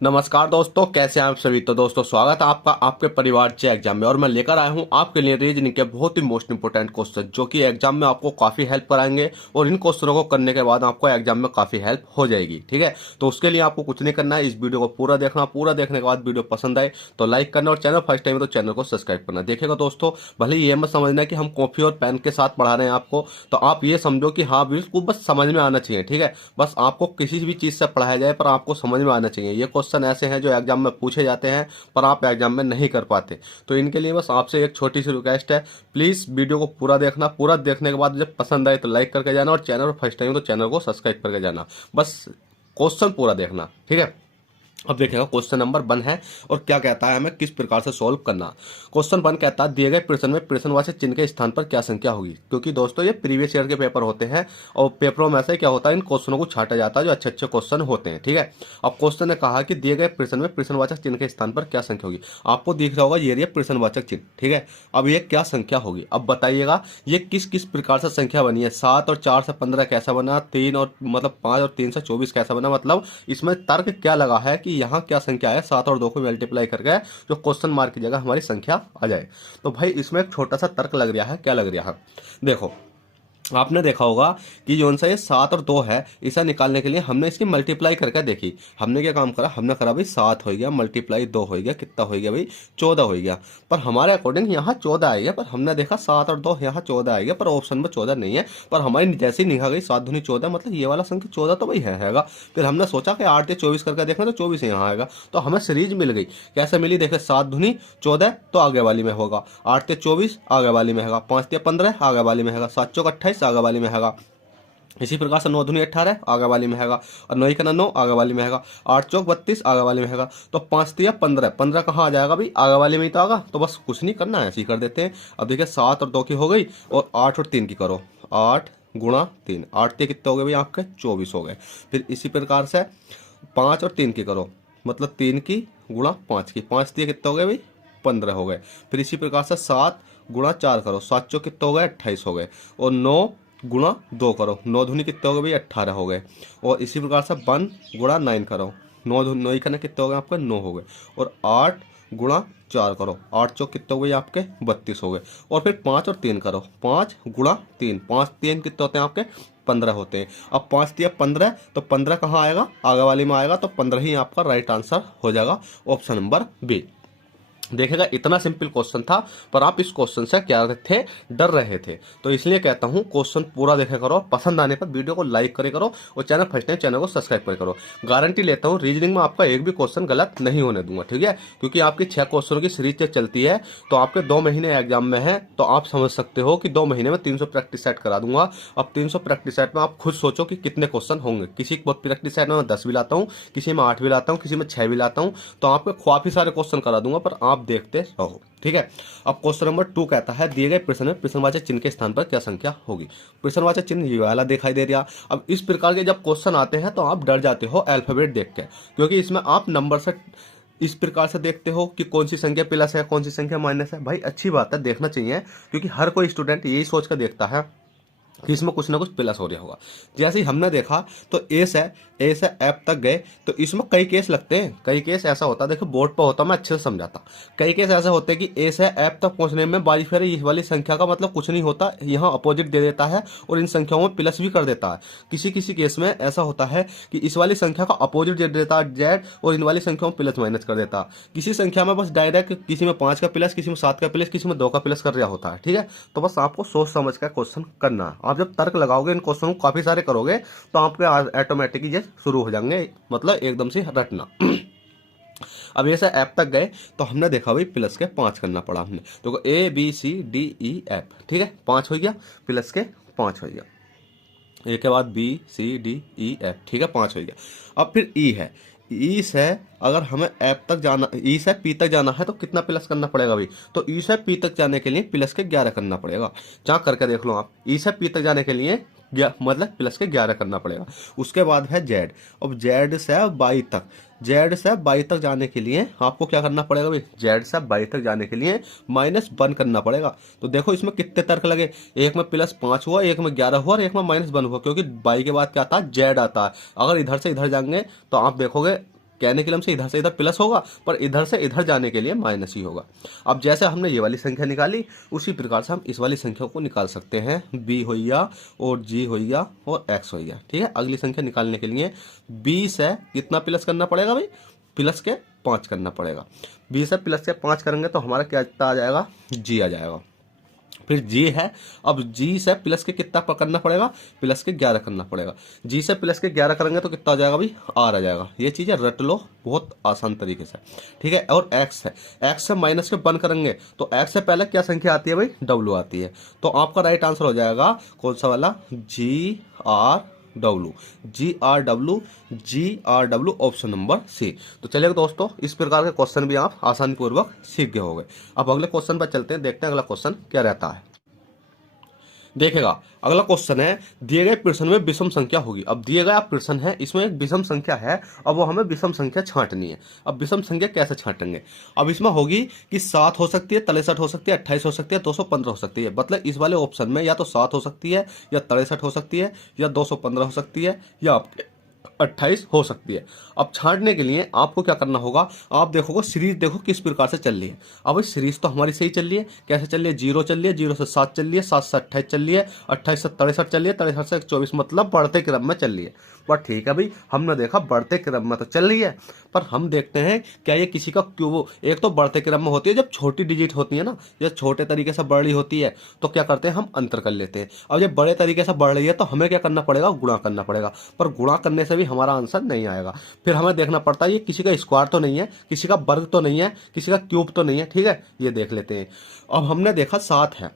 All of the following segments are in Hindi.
नमस्कार दोस्तों, कैसे हैं आप सभी। तो दोस्तों, स्वागत है आपका आपके परिवार चे एग्जाम में। और मैं लेकर आया हूं आपके लिए रीजनिंग के बहुत ही मोस्ट इंपोर्टेंट क्वेश्चन, जो कि एग्जाम में आपको काफी हेल्प कराएंगे। और इन क्वेश्चनों को करने के बाद आपको एग्जाम में काफी हेल्प हो जाएगी। ठीक है, तो उसके लिए आपको कुछ नहीं करना है, इस वीडियो को पूरा देखना। पूरा देखने के बाद वीडियो पसंद आए तो लाइक करना, और चैनल फर्स्ट टाइम है तो चैनल को सब्सक्राइब करना। देखिएगा दोस्तों, भले ये मत समझना कि हम कॉपी और पेन के साथ पढ़ा रहे हैं आपको, तो आप ये समझो कि हाँ बिल्कुल बस समझ में आना चाहिए। ठीक है, बस आपको किसी भी चीज से पढ़ाया जाए पर आपको समझ में आना चाहिए। ये क्वेश्चन ऐसे हैं जो एग्जाम में पूछे जाते हैं पर आप एग्जाम में नहीं कर पाते। तो इनके लिए बस आपसे एक छोटी सी रिक्वेस्ट है, प्लीज वीडियो को पूरा देखना। पूरा देखने के बाद जब पसंद आए तो लाइक करके जाना, और चैनल फर्स्ट टाइम तो चैनल को सब्सक्राइब करके जाना। बस क्वेश्चन पूरा देखना। ठीक है, अब देखिएगा क्वेश्चन नंबर 1 है और क्या कहता है हमें किस प्रकार से सॉल्व करना। क्वेश्चन 1 कहता है दिए गए प्रश्न में प्रश्नवाचक चिन्ह के स्थान पर क्या संख्या होगी। क्योंकि दोस्तों ये प्रीवियस ईयर के पेपर होते हैं और पेपरों में से क्या होता है, इन क्वेश्चनों को छाटा जाता है जो अच्छे अच्छे क्वेश्चन होते हैं। ठीक है, अब क्वेश्चन ने कहा कि दिए गए प्रश्न में प्रश्नवाचक चिन्ह के स्थान पर क्या संख्या होगी। आपको दिख रहा होगा ये प्रश्नवाचक चिन्ह। ठीक है, अब ये क्या संख्या होगी, अब बताइएगा ये किस किस प्रकार से संख्या बनी है। 7 और 4 से 15 कैसा बना, 3 और मतलब 5 और 3 से 24 कैसा बना। मतलब इसमें तर्क क्या लगा है कि यहाँ क्या संख्या है, 7 और 2 को मल्टीप्लाई करके जो क्वेश्चन मार्क की जगह हमारी संख्या आ जाए। तो भाई इसमें एक छोटा सा तर्क लग रहा है। क्या लग रहा है, देखो आपने देखा होगा कि जो सा ये 7 और 2 है, इसे निकालने के लिए हमने इसकी मल्टीप्लाई करके देखी। हमने क्या काम करा, हमने करा भाई 7 हो गया मल्टीप्लाई 2 हो गया, कितना हो गया भाई 14 हो गया। पर हमारे अकॉर्डिंग यहाँ 14 आएगा, पर हमने देखा 7 और 2 यहाँ 14 आएगा, पर ऑप्शन में 14 नहीं है। पर हमारी जैसी निगाह गई 7 दूनी 14, मतलब ये वाला संख्या 14 तो भाई हैगा। फिर हमने सोचा कि 8 से 24 करके देखना, तो 24 यहाँ आएगा। तो हमें सीरीज मिल गई। कैसे मिली, देखे 7 दूनी 14 तो आगे वाली में होगा, 8 से 24 आगे वाली में हैगा, 5 से 15 आगे वाली में हैगा, 7 चौक 28 आगे वाली में हैगा। इसी प्रकार से 9 दूनी 18 आगे वाली में हैगा, और 9 का 9 आगे वाली में हैगा, 8 चौक 32 आगे वाली में हैगा। तो 5 तिया 15, 15 कहाँ आ जाएगा भाई, आगे वाली में ही तो आगा। तो बस कुछ नहीं करना है, ऐसे ही कर देते हैं। अब देखिए 7 और 2 की हो गई, और 8 और 3 की करो, 8 गुणा 3, 8 के कितने हो गए भाई आपके 24 हो गए। फिर इसी प्रकार से 5 और 3 की करो, मतलब 3 की गुणा 5 की, 5 दिए कितने हो गए भाई 15 हो गए। फिर इसी प्रकार से 7 गुणा 4 करो, 7 चौक कितने हो गए 28 हो गए। और 9 गुणा 2 करो, 9 दूनी कितने हो गए भाई 18 हो गए। और इसी प्रकार से 1 गुणा 9 करो, 9 करने कितने हो गए आपके 9 हो गए। और 8 गुणा 4 करो, 8 चौक कितने हो गए आपके 32 हो गए। और फिर 5 और 3 करो, 5 गुणा 3, 5 3 कितने होते हैं आपके 15 होते हैं। अब 5 दिया 15, तो 15 कहाँ आएगा, आगे वाली में आएगा। तो 15 ही आपका राइट आंसर हो जाएगा, ऑप्शन नंबर बी। देखेगा इतना सिंपल क्वेश्चन था, पर आप इस क्वेश्चन से क्या थे, डर रहे थे। तो इसलिए कहता हूं क्वेश्चन पूरा देखा करो, पसंद आने पर वीडियो को लाइक करे करो, और चैनल फर्स्ट टाइम चैनल को सब्सक्राइब करे करो। गारंटी लेता हूं रीजनिंग में आपका एक भी क्वेश्चन गलत नहीं होने दूंगा। ठीक है, क्योंकि आपकी 6 क्वेश्चनों की सीरीज चलती है, तो आपके 2 महीने एग्जाम में है, तो आप समझ सकते हो कि 2 महीने में 300 प्रैक्टिस सेट करा दूंगा। अब 300 प्रैक्टिस सेट में आप खुद सोचो कि कितने क्वेश्चन होंगे। किसी प्रैक्टिस सेट में मैं 10 भी लाता हूँ, किसी में 8 भी लाता हूँ, किसी में 6 भी लाता हूँ। तो आपके काफी सारे क्वेश्चन करा दूंगा, पर आप देखते रहो। ठीक है, अब क्वेश्चन नंबर 2 कहता है दिए गए प्रश्न में प्रश्नवाचक चिन्ह के स्थान पर क्या संख्या होगी। प्रश्नवाचक चिन्ह ये वाला दिखाई दे रहा। अब इस प्रकार के जब क्वेश्चन आते हैं तो आप डर जाते हो अल्फाबेट देख के, क्योंकि इसमें आप नंबर से इस प्रकार से देखते हो कि कौन सी संख्या प्लस है, कौन सी संख्या माइनस है। भाई अच्छी बात है, देखना चाहिए, क्योंकि हर कोई स्टूडेंट यही सोच कर देखता है कि इसमें कुछ ना कुछ प्लस हो रहा होगा। जैसे ही हमने देखा तो ए से एफ तक गए, तो इसमें कई केस लगते हैं। कई केस ऐसा होता है, देखो बोर्ड पर होता, मैं अच्छे से समझाता। कई केस ऐसे होते हैं कि ए से एफ तक पहुंचने में बारी फेर इस वाली संख्या का मतलब कुछ नहीं होता, यहाँ अपोजिट दे देता है और इन संख्याओं में प्लस भी कर देता है। किसी किसी केस में ऐसा होता है कि इस वाली संख्या का अपोजिट दे देता है जेड, और इन वाली संख्याओं में प्लस माइनस कर देता है। किसी संख्या में बस डायरेक्ट किसी में 5 का प्लस, किसी में 7 का प्लस, किसी में 2 का प्लस कर रहा होता है। ठीक है, तो बस आपको सोच समझ कर क्वेश्चन करना। आप जब तर्क लगाओगे, इन क्वेश्चन को काफी सारे करोगे, तो आपके ऑटोमेटिकली ये शुरू हो जाएंगे, मतलब एकदम से रटना। अब ऐसे ऐप तक गए तो हमने देखा भाई प्लस के 5 करना पड़ा हमने, तो A B C D E F. ठीक है, 5 हो गया, प्लस के 5 हो गया, ए के बाद B C D E F. ठीक है, 5 हो गया। अब फिर ई है, ई से अगर हमें एफ तक जाना, ई से पी तक जाना है तो कितना प्लस करना पड़ेगा भाई, तो ई से पी तक जाने के लिए प्लस के 11 करना पड़ेगा। जहाँ करके देख लो आप, ई से पी तक जाने के लिए मतलब प्लस के 11 करना पड़ेगा। उसके बाद है जेड। अब जेड से बाई तक, जेड से बाई तक जाने के लिए आपको क्या करना पड़ेगा भाई, जेड से बाई तक जाने के लिए -1 करना पड़ेगा। तो देखो इसमें कितने तर्क लगे, एक में +5 हुआ, एक में 11 हुआ, और एक में -1 हुआ, क्योंकि बाई के बाद क्या आता है जेड आता है। अगर इधर से इधर जाएंगे तो आप देखोगे कहने के लिए हमसे इधर से इधर प्लस होगा, पर इधर से इधर जाने के लिए माइनस ही होगा। अब जैसे हमने ये वाली संख्या निकाली, उसी प्रकार से हम इस वाली संख्या को निकाल सकते हैं। b हो गया और g हो गया और x हो गया। ठीक है, अगली संख्या निकालने के लिए 20 है, कितना प्लस करना पड़ेगा भाई, प्लस के 5 करना पड़ेगा। 20 है प्लस के 5 करेंगे तो हमारा क्या आ जाएगा, g आ जाएगा। फिर g है, अब g से प्लस के कितना करना पड़ेगा, प्लस के 11 करना पड़ेगा। g से प्लस के 11 करेंगे तो कितना आ जाएगा भाई, r आ जाएगा। ये चीज़ें रट लो बहुत आसान तरीके से। ठीक है, और x है, x से माइनस के 1 करेंगे तो x से पहले क्या संख्या आती है भाई, w आती है। तो आपका राइट आंसर हो जाएगा कौन सा वाला, GRW ऑप्शन नंबर सी। तो चलिए दोस्तों, इस प्रकार के क्वेश्चन भी आप आसानी पूर्वक सीख गए होंगे। अब अगले क्वेश्चन पर चलते हैं, देखते हैं अगला क्वेश्चन क्या रहता है। देखेगा, अगला क्वेश्चन है, दिए गए प्रश्न में विषम संख्या होगी। अब दिए गया प्रश्न है, इसमें एक विषम संख्या है, अब वो हमें विषम संख्या छांटनी है। अब विषम संख्या कैसे छांटेंगे, अब इसमें होगी कि 7 हो सकती है, 63 हो सकती है, 28 हो सकती है, 215 हो सकती है। मतलब इस वाले ऑप्शन में या तो 7 हो सकती है, या 63 हो सकती है, या 215 हो सकती है, या 28 हो सकती है। अब छांटने के लिए आपको क्या करना होगा, आप देखोगे सीरीज देखो किस प्रकार से चल रही है। अब सीरीज तो हमारी सही चल रही है, कैसे चल रही है, 0 चल रही है, 0 से 7 चल रही है, 7 से 28 चल रही है, 28 से 63 चल रही है, 63 से 24, मतलब बढ़ते क्रम में चल रही है। पर ठीक है भाई, हमने देखा बढ़ते क्रम में तो चल रही है, पर हम देखते हैं क्या ये किसी का क्यों, एक तो बढ़ते क्रम में होती है जब छोटी डिजिट होती है ना, जब छोटे तरीके से बढ़ रही होती है तो क्या करते हैं हम अंतर कर लेते हैं। अब जब बड़े तरीके से बढ़ रही है तो हमें क्या करना पड़ेगा, गुणा करना पड़ेगा। पर गुणा करने से भी हमारा आंसर नहीं आएगा, फिर हमें देखना पड़ता है ये किसी का स्क्वायर तो नहीं है, किसी का वर्ग तो नहीं है, किसी का क्यूब तो नहीं है। ठीक है, ये देख लेते हैं। अब हमने देखा 7 है,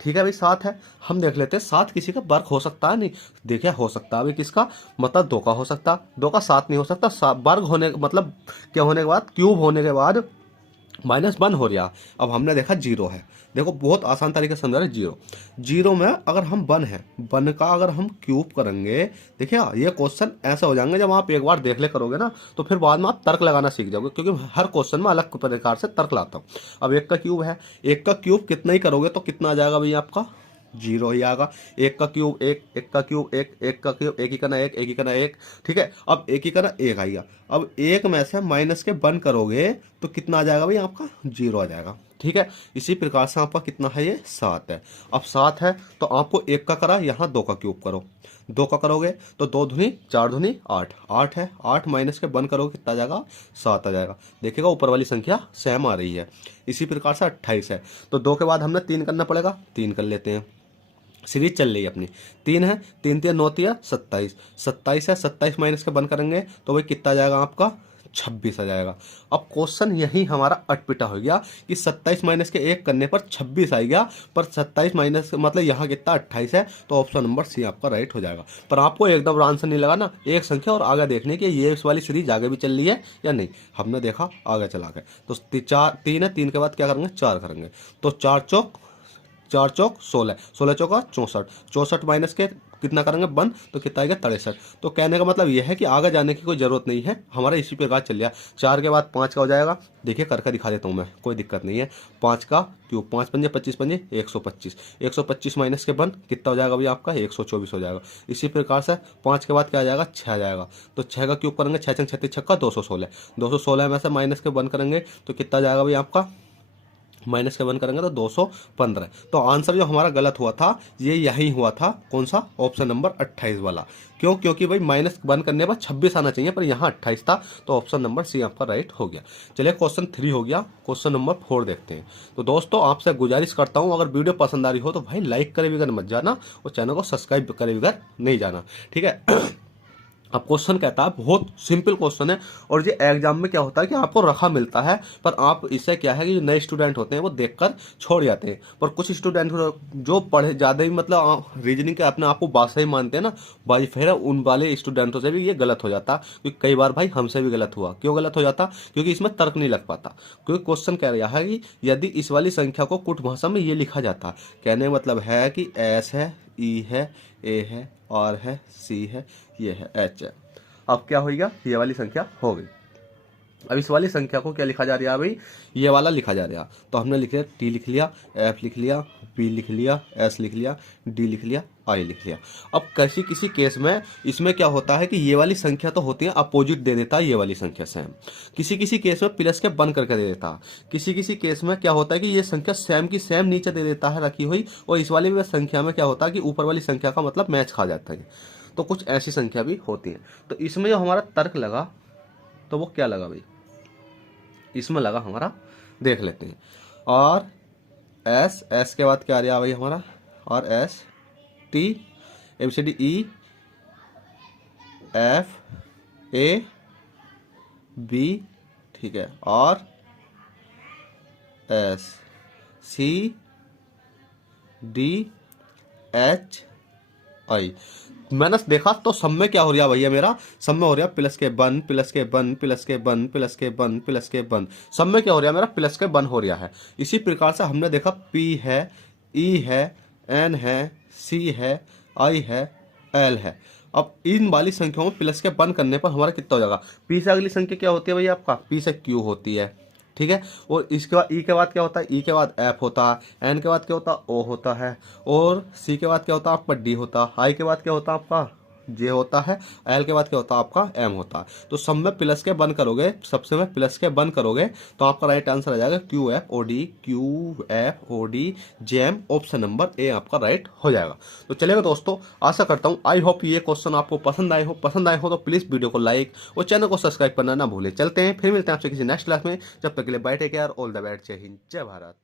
ठीक है भाई 7 है, हम देख लेते हैं 7 किसी का वर्ग हो सकता है, नहीं देखिए हो सकता है भाई किसका, मतलब 2 का हो सकता, 2 का 7 नहीं हो सकता। वर्ग होने मतलब क्या होने के बाद, क्यूब होने के बाद -1 हो रहा। अब हमने देखा 0 है, देखो बहुत आसान तरीके से समझा रहे, 0 में अगर हम 1 है, 1 का अगर हम क्यूब करेंगे, देखिए ये क्वेश्चन ऐसा हो जाएंगे, जब आप एक बार देख ले करोगे ना तो फिर बाद में आप तर्क लगाना सीख जाओगे, क्योंकि हर क्वेश्चन में अलग प्रकार से तर्क लाता हूँ। अब 1 का क्यूब है, 1 का क्यूब कितना ही करोगे तो कितना आ जाएगा भैया, आपका 0 ही आएगा। 1 का क्यूब 1, 1 का क्यूब 1, 1 का क्यूब 1 ही करना 1, 1 ही करना 1। ठीक है, अब 1 ही करना 1 आएगा। अब 1 में से माइनस के 1 करोगे तो कितना आ जाएगा भाई, आपका 0 आ जाएगा। ठीक है, इसी प्रकार से आपका कितना है, ये 7 है। अब 7 है तो आपको 1 का करा, यहाँ 2 का क्यूब करो, 2 का करोगे तो 2 दूनी 4 दूनी 8, 8 है, 8 माइनस के 1 करोगे कितना आ जाएगा, 7 आ जाएगा। देखिएगा ऊपर वाली संख्या सेम आ रही है। इसी प्रकार से 28 है, तो 2 के बाद हमने 3 करना पड़ेगा, 3 कर लेते हैं। सीरीज चल रही है अपनी, 3 है, 3 3 9 3 27, 27 है, 27 माइनस के 1 करेंगे तो भाई कितना आ जाएगा आपका, 26 आ जाएगा। अब क्वेश्चन यही हमारा अटपिटा हो गया कि 27 माइनस के 1 करने पर 26 आएगा, पर 27 माइनस मतलब यहाँ कितना 28 है, तो ऑप्शन नंबर सी आपका राइट हो जाएगा। पर आपको एकदम आंसर नहीं लगाना, एक संख्या और आगे देखने की ये वाली सीरीज आगे भी चल रही है या नहीं। हमने देखा आगे चला गया, तो 3 है, 3 के बाद क्या करेंगे, 4 करेंगे, तो 4 चौक 16, 16 चौका 64, 64 माइनस के कितना करेंगे 1 तो कितना आएगा 63। तो कहने का मतलब यह है कि आगे जाने की कोई जरूरत नहीं है, हमारा इसी प्रकार चल गया। 4 के बाद 5 का हो जाएगा, देखिए करके दिखा देता हूँ मैं, कोई दिक्कत नहीं है। 5 का क्यूब, 5 पंजे 25 पंजे 125, 125 माइनस के 1 कितना हो जाएगा भाई आपका, 124 हो जाएगा। इसी प्रकार से 5 के बाद क्या आ जाएगा, 6 आ जाएगा, तो 6 का क्यूब करेंगे, 6 36 छक्का 216, 216 में से माइनस के 1 करेंगे तो कितना आ जाएगा भाई आपका, माइनस के 1 करेंगे तो 215। तो आंसर जो हमारा गलत हुआ था ये यही हुआ था, कौन सा, ऑप्शन नंबर 28 वाला। क्यों, क्योंकि भाई -1 करने पर 26 आना चाहिए, पर यहाँ 28 था, तो ऑप्शन नंबर सी आपका राइट हो गया। चलिए क्वेश्चन 3 हो गया, क्वेश्चन नंबर 4 देखते हैं। तो दोस्तों आपसे गुजारिश करता हूँ, अगर वीडियो पसंद आ रही हो तो भाई लाइक करे बगैर मत जाना और चैनल को सब्सक्राइब करे बगैर नहीं जाना। ठीक है। अब क्वेश्चन कहता है, बहुत सिंपल क्वेश्चन है, और ये एग्जाम में क्या होता है कि आपको रखा मिलता है, पर आप इससे क्या है कि जो नए स्टूडेंट होते हैं वो देखकर छोड़ जाते हैं। पर कुछ स्टूडेंट जो पढ़े ज़्यादा ही मतलब रीजनिंग के अपने आप को बादशाह ही मानते हैं ना भाई, फिर उन वाले स्टूडेंटों से भी ये गलत हो जाता, क्योंकि कई बार भाई हमसे भी गलत हुआ। क्यों गलत हो जाता, क्योंकि इसमें तर्क नहीं लग पाता। क्योंकि क्वेश्चन कह रहा है कि यदि इस वाली संख्या को कुट भाषा में ये लिखा जाता, कहने का मतलब है कि एस है, ई है, ए है, आर है, सी है, ये है, एच है। अब क्या होगा, ये वाली संख्या हो गई। अब इस वाली संख्या को क्या लिखा जा रहा है भाई, ये वाला लिखा जा रहा है। तो हमने लिख लिया, टी लिख लिया, एफ लिख लिया, बी लिख लिया, एस लिख लिया, डी लिख लिया, आई लिख लिया। अब किसी किसी केस में इसमें क्या होता है कि ये वाली संख्या तो होती है अपोजिट दे देता है ये वाली संख्या सेम, किसी किसी केस में प्लस के बन करके दे देता है, किसी किसी केस में क्या होता है कि ये संख्या सेम की सेम नीचे दे देता है रखी हुई, और इस वाली में संख्या में क्या होता है कि ऊपर वाली संख्या का मतलब मैच खा जाता है। तो कुछ ऐसी संख्या भी होती है। तो इसमें जो हमारा तर्क लगा तो वो क्या लगा भाई, इसमें लगा हमारा, देख लेते हैं। और एस के बाद क्या आ रहा भाई हमारा, और S T ABCD E F A B, ठीक है, और S C D H I। मैंने देखा तो सब में क्या हो रहा भैया, मेरा सब में हो रहा प्लस के बन प्लस के बन प्लस के बन प्लस के बन प्लस के बन, सब में क्या हो रहा मेरा प्लस के बन हो रहा है। इसी प्रकार से हमने देखा P है, E है, N है, C है, I है, L है। अब इन वाली संख्याओं में प्लस के बन करने पर हमारा कितना हो जाएगा, P से अगली संख्या क्या होती है भैया आपका, P से Q होती है, ठीक है। और इसके बाद E के बाद क्या होता है, E के बाद F होता है, N के बाद क्या होता है, O होता है, और C के बाद क्या होता है आपका D होता है, I के बाद क्या होता है आपका J होता है, L के बाद क्या होता है आपका M होता है। तो सब में प्लस के बन करोगे, सबसे में प्लस के बन करोगे तो आपका राइट आंसर आ जाएगा QFOD JM, option number A आपका राइट हो जाएगा। तो चलेगा दोस्तों, आशा करता हूँ आई होप ये क्वेश्चन आपको पसंद आए हो तो प्लीज़ वीडियो को लाइक और चैनल को सब्सक्राइब करना ना भूलें। चलते हैं, फिर मिलते हैं आपसे किसी नेक्स्ट क्लास में, जब तक के लिए bye take care, all the best, Jai Hind जय भारत।